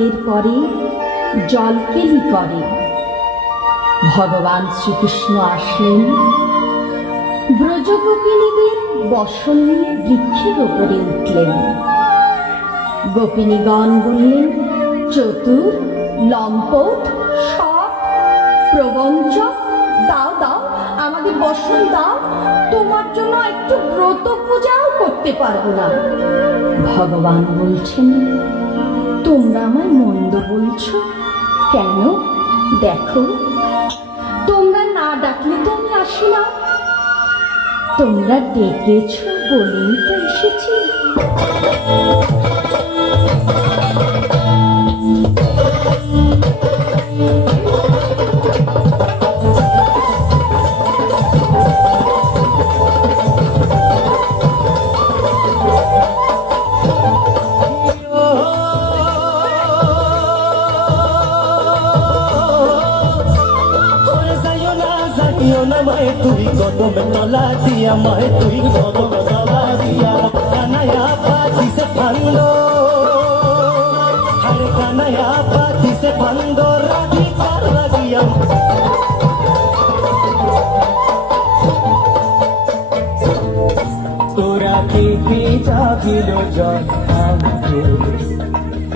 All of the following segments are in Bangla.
এরপরে জলকেলি করে ভগবান শ্রীকৃষ্ণ আসলেন। ব্রজগোপিনীদের বসন নিয়ে বৃক্ষের ওপরে উঠলেন। গোপিনীগণ বললেন, চতুর, লম্পট, সব, প্রবঞ্চক, দাও দাও, আমাদের বসন দাও, তোমার জন্য একটু ব্রত পূজাও করতে পারবো না। ভগবান বলছেন, তোমরা আমায় মন্দ বলছো কেন? দেখো, তোমরা না ডাকলে তো আমি আসি না, তোমরা ডেকেছ বলেই তো এসেছি। তুই কদম তলা দিয়া মায়, তুই কদম তলা দিয়া কানায়া পাতি সে ফান্দ, হরে কানায়া পাতি সে ফান্দ রাধিকার লাগিয়া। তোরা কে কে যাবিল জল আমাকে,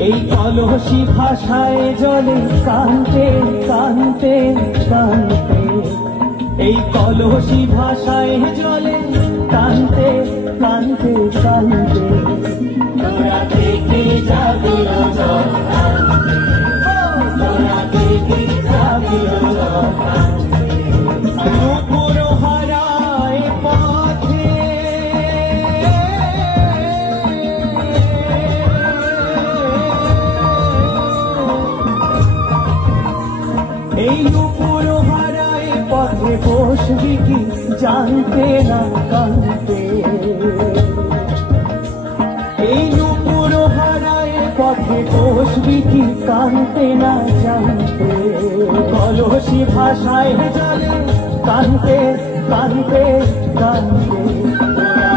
এই কলসি ভাষায় জলে কান্তে কান্তে কান্তে, এই কলসি ভাষায় জলে কান্তে কান্তে কান্তে। তোরা থেকে যাবি তোরা থেকে যাবি নুপুর হারায় পথে, এই নুপুর হারায় পথে বসবি কি জানতে না কানতে, এই নুপুর হারায় পথে বসবি কি কানতে না জানতে। কলসি ভাষায় জলে কানতে কানতে কানতে, তোরা